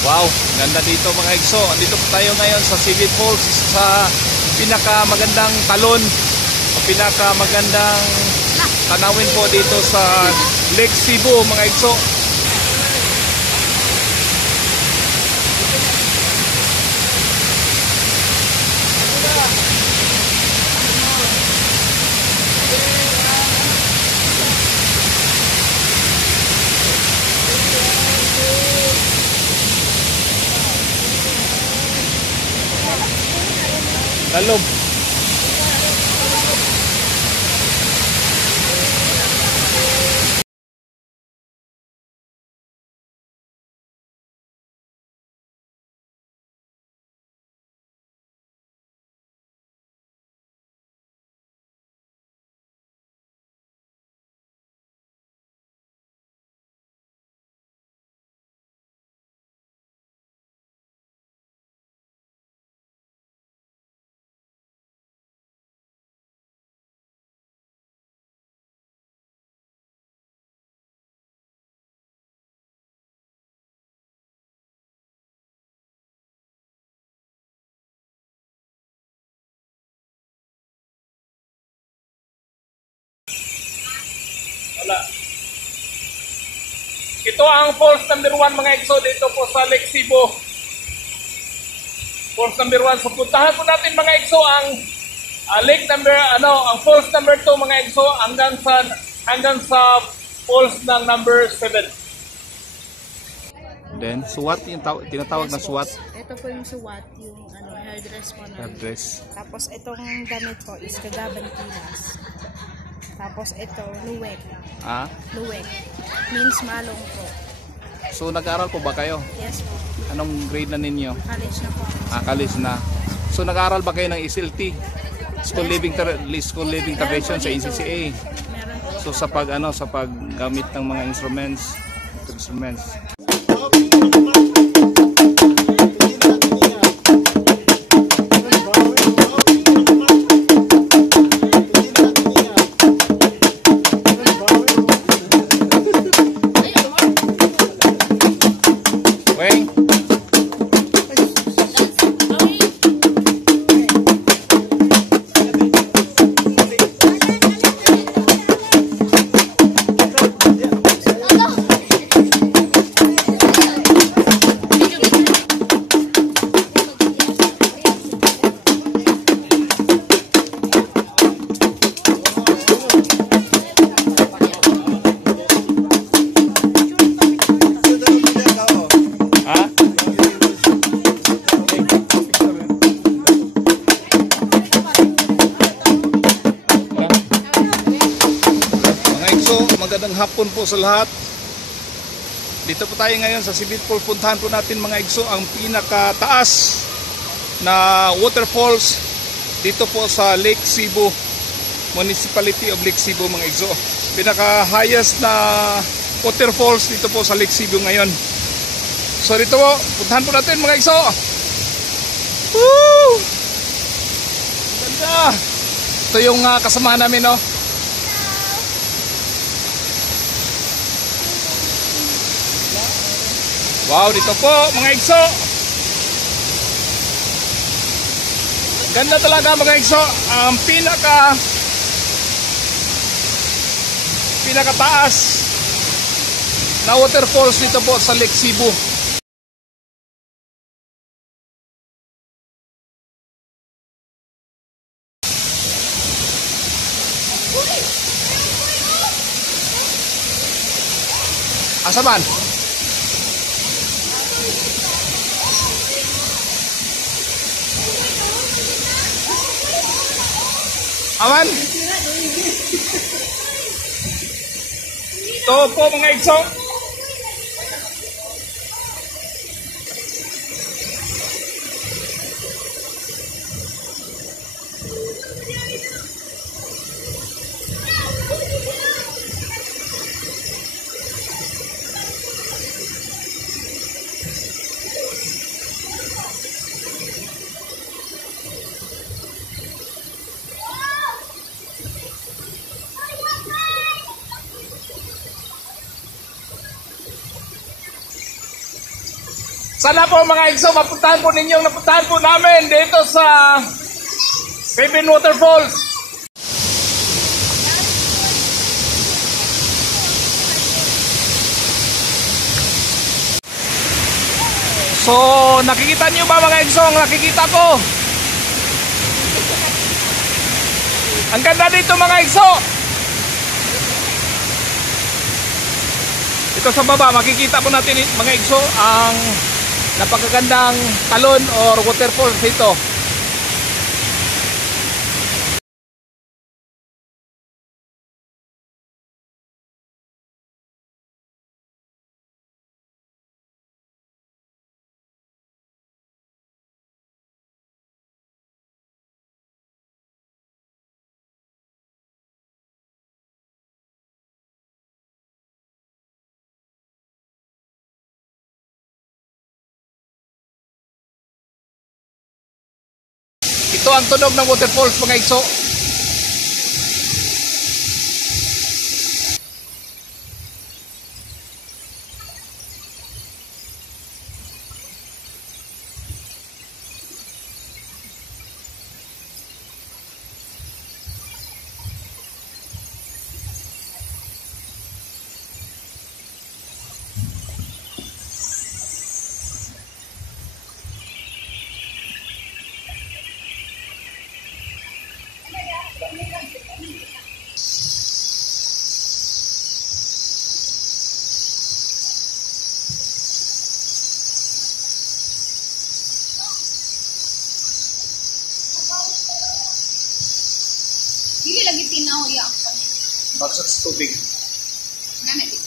Wow, ganda dito mga igso. Andito po tayo ngayon sa Civit Falls, sa pinakamagandang talon, pinakamagandang tanawin po dito sa Lake Cebu mga igso. Talog. Wala. Ito ang falls number 1 mga igso dito po sa Lake Cebu. Falls number 1. So puntahan po natin mga igso ang lake number ang falls number 2 mga igso hanggang sa falls ng number 7. Then SWAT yung tinatawag na SWAT. Ito po yung SWAT, yung hairdress po na. Hairdress. Tapos itong damit po is Kagabantinas. Tapos ito, luwek. Luwek. Means malong po. So nag-aaral po ba kayo? Yes po. Anong grade na ninyo? College na po. College na. So nag-aaral ba kayo ng SLT? School Living Tradition sa NCCA. Meron po. So sa paggamit ng mga instruments. Magandang hapon po sa lahat. Dito po tayo ngayon sa Civit Falls. Puntahan po natin mga igso ang pinakataas na waterfalls dito po sa Lake Cebu, Municipality of Lake Cebu mga igso. Pinaka highest na waterfalls dito po sa Lake Cebu ngayon. So dito po, puntahan po natin mga igso. Woo! Ganda! Ito yung kasama namin, no? Wow, dito po mga igso. Ganda talaga mga igso. Ang pinakataas na waterfalls dito po sa Lake Cebu. Asa man? Aman? Ito po mga igso. Sana po mga igso, mapuntahan po ninyong napuntahan po namin dito sa Pipin Waterfalls. So, nakikita nyo ba mga igso ang nakikita ko? Ang ganda dito mga igso. Ito sa baba, makikita po natin mga igso ang napakagandang talon or waterfall dito. Ito ang tunog ng waterfalls mga igso. Hindi lagi tinaw ya. Bakit sa tubig? Nanay.